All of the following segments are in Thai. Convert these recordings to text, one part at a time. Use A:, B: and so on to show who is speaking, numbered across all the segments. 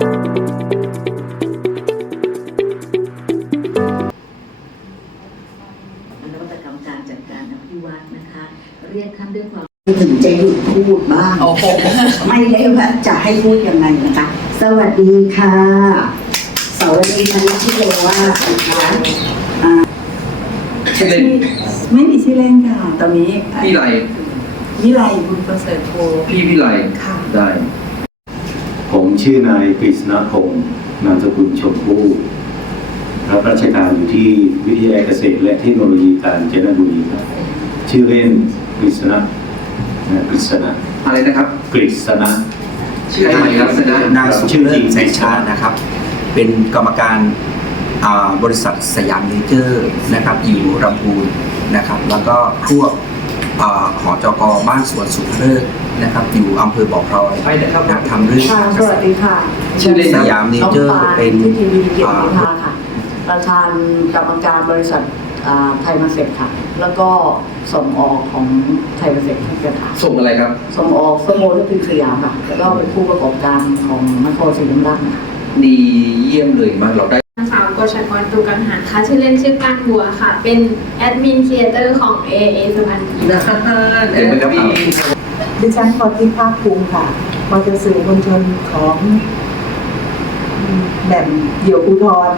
A: นวัตกรรมการจัดการอภิวัตนะคะ เรียกท่านด้วยความถึงจะหยุดพูดบ้าง
B: โอ้โห
A: ไม่ได้ว่าจะให้พูดยังไงนะคะ สวัสดีค่ะสวัสดีคณะที่เรียกว่านะคะอ่า
B: ชื่อเล่น
A: ไม่มีชื่อเล่นค่ะ ตอนนี้
B: พี่ไร
A: วิไลบุญประเสริฐโพ
B: พี่พี่ไร
A: ค่ะ
B: ได้
C: ผม ชื่อนายกฤษณพงศ์นามสกุลชมพู่รับราชการอยู่ที่วิทยาลัยเกษตรและเทคโนโลยีการจนบุรีครับ ชื่อเล่นกฤษณะนะกฤษณะ
B: อะไรนะครับ
C: กฤษณะ
B: ชื่ออะไรครับนะ
D: นายสุ
C: ชื่อ
D: เลิ
C: จริ
D: ศ
C: ง
D: แสงชาญนะครับ เป็นกรรมการอ่าบริษัทสยามเนเจอร์นะครับอยู่ลำพูนนะครับ แล้วก็พวกอ่า หอจกบ้านสวนสุขเลิศนะครับ อยู่อำเภอบ่อพลอย
B: ไปนะครับ
D: นะทำเรื่อง
E: ค่ะสวัสดีค่ะ
B: ชื่อเล่น
D: ส
B: นะ
D: ยามเน
E: น้อง
D: เจอร์
E: ปาน
D: เป็น
E: ที่ทีวีเกียร
D: อ่า
E: ติพาค่ะ ประธานกรรมการบริษัทอ่าไทยมาเซ็ตค่ะ แล้วก็ส่งออกของไทยมาเซ็ตทุกประค่ะ
B: ส่งอะไรครับ
E: ส่งออกสโมและพิมสยามค่ะ แล้วก็เป็นผู้ประกอบการของนครศรีธรรมราชค่ะ
B: ดีเยี่ยมเลยมากเราได้
F: นางสาวกชกรตุกันหารค่ะชื่อเล่นชื่อก้านบัวค่ะ เป็นแอดมินครีเอเตอร์ของ AA สุพรรณบุรี
B: นะเดี๋ยวนะครับพี่
G: ดิฉันพรทิพย์ภาคภูมิค่ะมาจะสื่อมวลชนของแหม่มเดี่ยวภูทร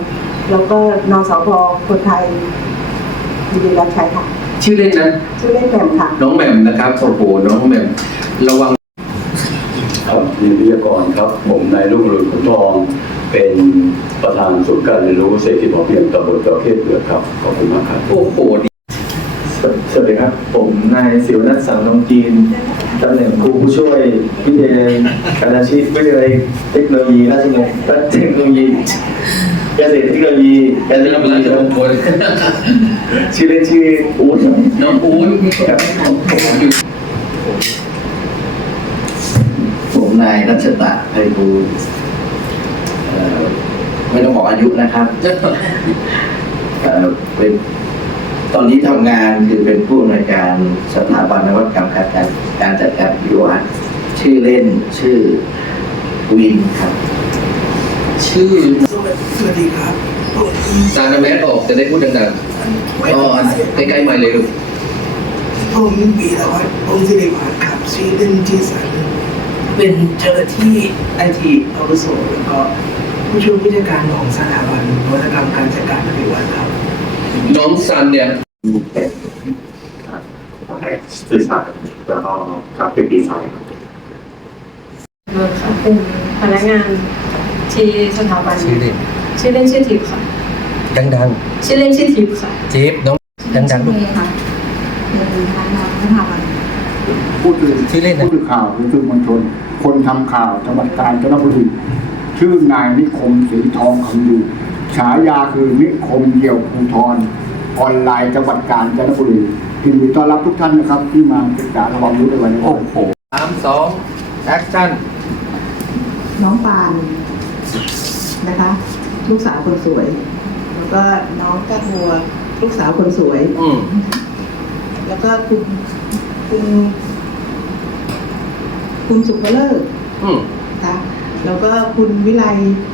G: แล้วก็นสพคนไทยยินดีรับใช้ค่ะ
B: ชื่อเล่นนะ
G: ชื่อเล่นแหม่มค่ะ
B: น้องแหม่มนะครับโอ้โหน้องแหม่มระวัง
C: ครับเรียนวิทยากรครับ ผมนายรุ่งเรืองขุนทอง เป็นประธานศูนย์การเรียนรู้เศรษฐกิจพอเพียงตำบลจระเข้เผือกครับขอบคุณมากครับ
B: โอ้โหดี
H: สวัสดีครับ ผมนายศิวนัทสังทองจีนตำแหน่งครูผู้ช่วยวิทยาลัยคณะชีพวิทยาลัยเทคโนโลยีราชมงคลเทคโนโลยีเกษตรเทคโนโลยีเกษตรเทคโนโล
B: เรา
H: ยี
B: จะลงคน
H: ชื่อเล่นชื่ออู๊ดครับ
B: น้องอู๊ดครับผมอยู่
I: ผม นายรัชตะไพบูลย์เอ่อไม่ต้องบอกอายุนะครับเอ่อเป็นตอนนี้ทำงานคือเป็นผู้อำนวยการสถาบันนวัตกรรมการการการจัดการพิวัตชื่อเล่นชื่อวินครับ
B: ชื่อ
J: สวัสดีครับผม
B: ซานาแมสออกจะได้พูดดังๆอ๋อใกล้ๆไมค์เลยลูก
J: ผมวีรวัฒน์พงศิริวัฒน์ครับชื่อเล่นชื่อสัน เป็นเจ้าหน้าที่ไอทีอาวุโสแล้วก็ผู้ช่วยผู้จัดการของสถาบันวัตกรรมการจัดการปฏิวัติครับ
B: น้องซันเนี่ย
C: สื่อสารแล้วก็กราฟิกดีไซน์
F: เบิร์ดค่ะเป็นพนักงานที่สถาบัน
D: ชื่อเล่น
F: ชื่อเล่นชื่อทิพย์ค่ะ
D: ดัง
F: ชื่อเล่นชื่อทิพย์ค่ะ
D: ๆเจฟน้องดังๆลูก
F: ค่ะเป็นพนักงานสถาบัน
K: พูดถึง
D: ชื่อเล่นนะ
K: ผู้สื่อข่าวหรือสื่อมวลชน คนทำข่าวจังหวัดกาญจนบุรีชื่อนายนิคมสีทองคำอยู่ฉายาคือนิคมเดี่ยวภูทรออนไลน์จังหวัดกาญจนบุรียินดีต้อนรับทุกท่านนะครับ ที่มาศึกษาระวังรู้ในวันนี้
D: โอ้โหสามสองแอคชั่น
G: น้องปานนะคะ ลูกสาวคนสวย แล้วก็น้องก้านบัวลูกสาวคนสวย
B: อืม
G: แล้วก็คุณคุณ คุณสุภเลิศ
B: อืม
G: นะคะแล้วก็คุณวิไล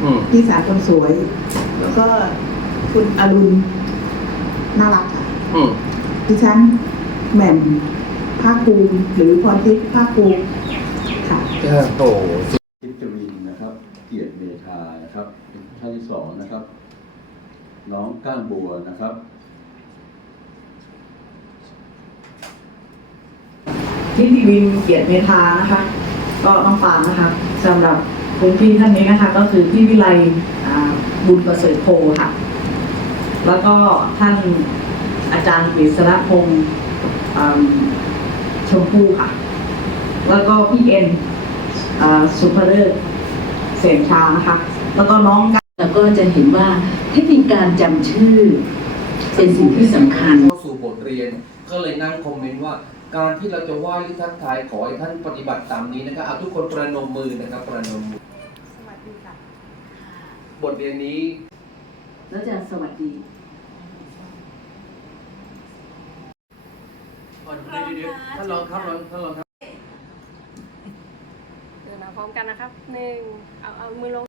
B: อืม
G: พี่สาวคนสวย แล้วก็คุณอรุณน่ารักค่ะ
B: อืม
G: ดิฉันแหม่มภาคภูมิหรือพรทิพย์ภาคภูมิค่ะ
D: โอ้โห
C: ทิพจรินนะครับ เกียรติเมธานะครับท่านที่สองนะครับ น้องก้านบัวนะครับ
E: ที่ทีวีเกียรติเมธานะคะ ก็น้องปานนะคะสำหรับคุณพี่ท่านนี้นะคะ ก็คือพี่วิไลบุญประเสริฐโพค่ะ แล้วก็ท่านอาจารย์กฤษณพงศ์ชมพู่ค่ะ แล้วก็พี่เอ็นสุภเลิศเสมชานะคะ แล้วก็น้องกัน
A: แล้วก็จะเห็นว่าเทคนิคการจำชื่อ เป็นสิ่งที่สำคัญ
B: เข้าสู่บทเรียนก็เลยนั่งคอมเมนต์ว่า การที่เราจะไหว้หรือทักทายขอให้ท่านปฏิบัติตามนี้นะครับเอาทุกคนประนมมือนะครับ ประนมมือ
F: สวัสดีค่ะ
B: บทเรียนนี้
A: แล้วจะสวัสดี
B: อ๋อเดี๋ยวเดี๋ยวท่านรองครับรองท่านรองครับ
F: เดินมาพร้อมกันนะครับหนึ่งเอาเอามือลง